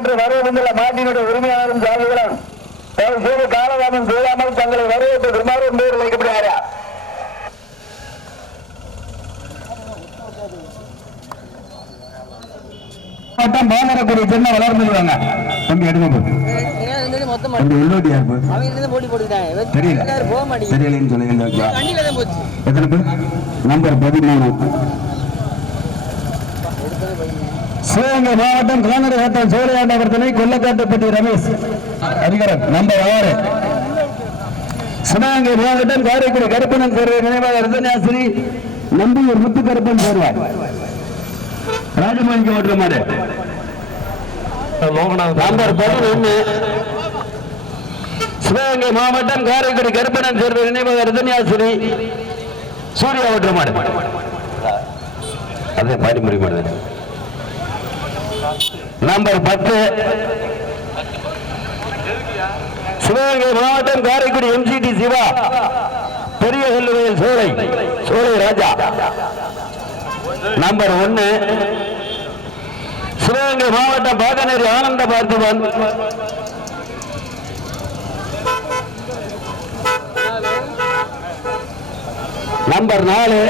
என்று வரவேண்டுள்ள மாட்டினுடைய உரிமையாளரும் சாதிகளும் தயவு காலதாமம் செய்யாமல் தங்களை வரவேற்று திருமாறு பேர் வைக்கப்படுகிறாரா? மாநகரக்கூடிய சின்ன வளர்ந்துருவாங்க தம்பி போட்டி தெரியல. சொல்லி போச்சு நம்பர் பதிமூணு. சிவகங்கை மாவட்டம் கானடி வட்டம் சோழையாண்டவர்தனை கொல்லக்காட்டுப்பட்டி ரமேஷ். அதிகாரம் நம்பர் ஆறு. சிவகங்கை மாவட்டம் காரைக்குடி கருப்பணன் சேர்வை நினைவாக ரத்தனாசிரி நம்பியூர் முத்து கருப்பன் சேர்வார் ராஜமாணிக்க ஓட்டுற மாடு. நம்பர் பதினொன்று சிவகங்கை மாவட்டம் காரைக்குடி கருப்பணன் சேர்வை நினைவாக ரத்தனாசிரி சூர்யா ஓட்டுற மாடு. அதே பாரிமுறை மாடு. நம்பர் பத்து. சிவகங்கை மாவட்டம் காரைக்குடி எம்சிடி சிவா. பெரிய செல்லுவையில் சோலை. சோலை ராஜா. நம்பர் ஒன்னு. சிவகங்கை மாவட்டம் பாகநேரி ஆனந்த பார்த்திபன். நம்பர் நாலு.